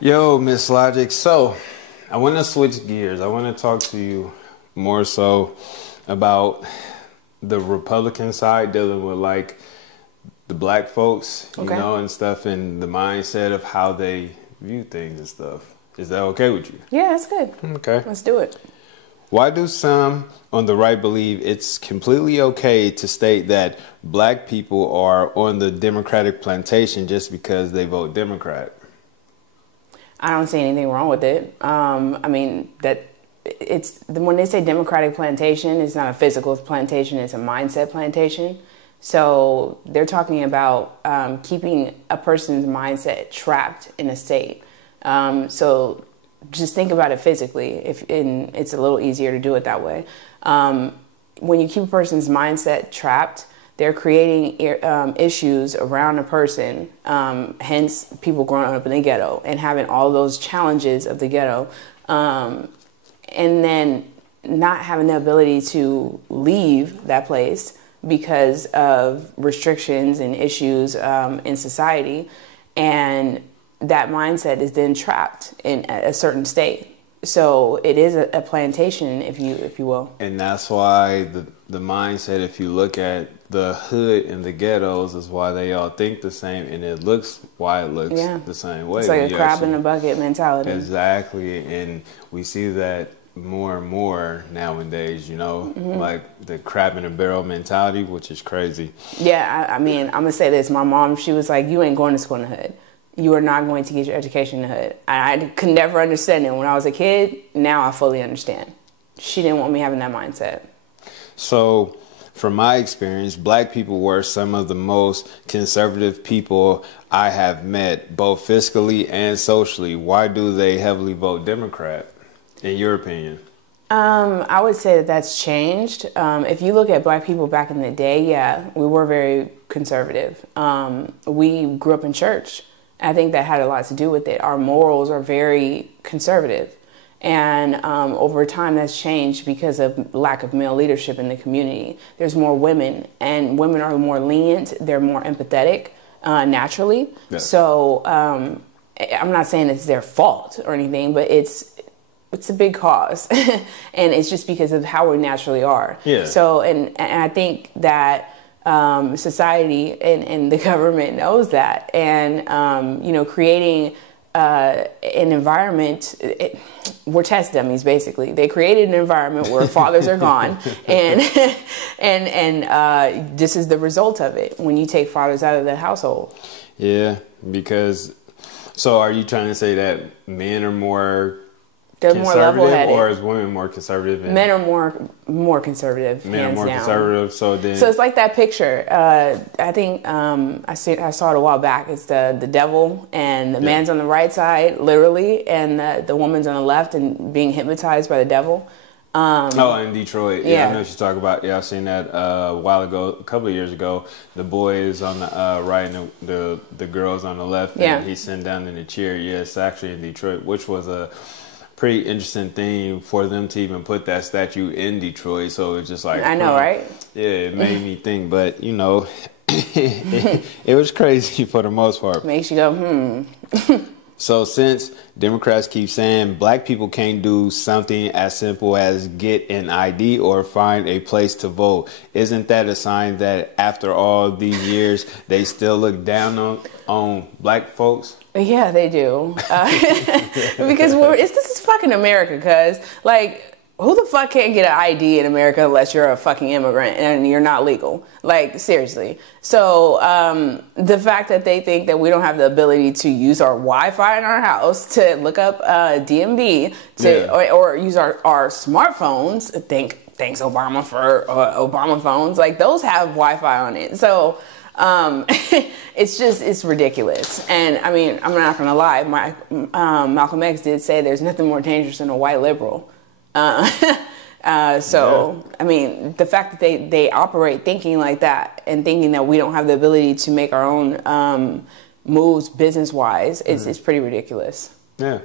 Yo, Miss Logic. So, I want to switch gears. I want to talk to you more so about the Republican side dealing with like the black folks, you Okay. know, and stuff, and the mindset of how they view things and stuff. Is that okay with you? Yeah, that's good. Okay. Let's do it. Why do some on the right believe it's completely okay to state that black people are on the Democratic plantation just because they vote Democrat? I don't see anything wrong with it. I mean, that it's when they say democratic plantation, it's not a physical plantation, it's a mindset plantation. So they're talking about keeping a person's mindset trapped in a state. So just think about it physically. It's a little easier to do it that way. When you keep a person's mindset trapped, they're creating issues around a person, hence people growing up in the ghetto and having all those challenges of the ghetto, and then not having the ability to leave that place because of restrictions and issues in society. And that mindset is then trapped in a certain state. So it is a plantation, if you will. And that's why the mindset, if you look at the hood and the ghettos, is why they all think the same, and it looks the same way. It's like a crab in a bucket mentality. Exactly, and we see that more and more nowadays, you know, like the crab in a barrel mentality, which is crazy. Yeah, I mean, I'm going to say this. My mom, she was like, you ain't going to school in the hood. You are not going to get your education in the hood. I could never understand it when I was a kid. Now I fully understand. She didn't want me having that mindset. So, from my experience, black people were some of the most conservative people I have met, both fiscally and socially. Why do they heavily vote Democrat, in your opinion? I would say that that's changed. If you look at black people back in the day, yeah, we were very conservative. We grew up in church. I think that had a lot to do with it. Our morals are very conservative. And over time, that's changed because of lack of male leadership in the community. There's more women, and women are more lenient. They're more empathetic naturally. Yes. So I'm not saying it's their fault or anything, but it's a big cause. And it's just because of how we naturally are. Yeah. So, and I think that society and the government knows that. And, creating an environment, we're test dummies, basically. They created an environment where fathers are gone, and this is the result of it when you take fathers out of the household. Yeah, so are you trying to say that men are more They're more level-headed, or is women more conservative? Men are more conservative. Men are more down. conservative. So it's like that picture. I think I saw it a while back. It's the devil and the man's on the right side, literally, and the woman's on the left and being hypnotized by the devil. In Detroit. Yeah, I know what you're talking about. Yeah, I've seen that a while ago, a couple of years ago. The boy is on the right and the girl's on the left. And he's sitting down in the chair. Yes, actually in Detroit, which was a pretty interesting thing for them to even put that statue in Detroit. So it's just like, I know, right? Yeah, it made me think, but it was crazy for the most part. Makes you go, So since Democrats keep saying black people can't do something as simple as get an ID or find a place to vote, isn't that a sign that after all these years, they still look down on black folks? Yeah, they do. Because this is fucking America, cuz. Like, who the fuck can't get an ID in America unless you're a fucking immigrant and you're not legal? Like, seriously. So, the fact that they think that we don't have the ability to use our Wi-Fi in our house to look up DMV or use our smartphones, thanks Obama for Obama phones, like those have Wi-Fi on it. So, it's ridiculous. And I mean, I'm not gonna lie, Malcolm X did say there's nothing more dangerous than a white liberal. I mean, the fact that they operate thinking like that and thinking that we don't have the ability to make our own moves business wise is pretty ridiculous. Yeah.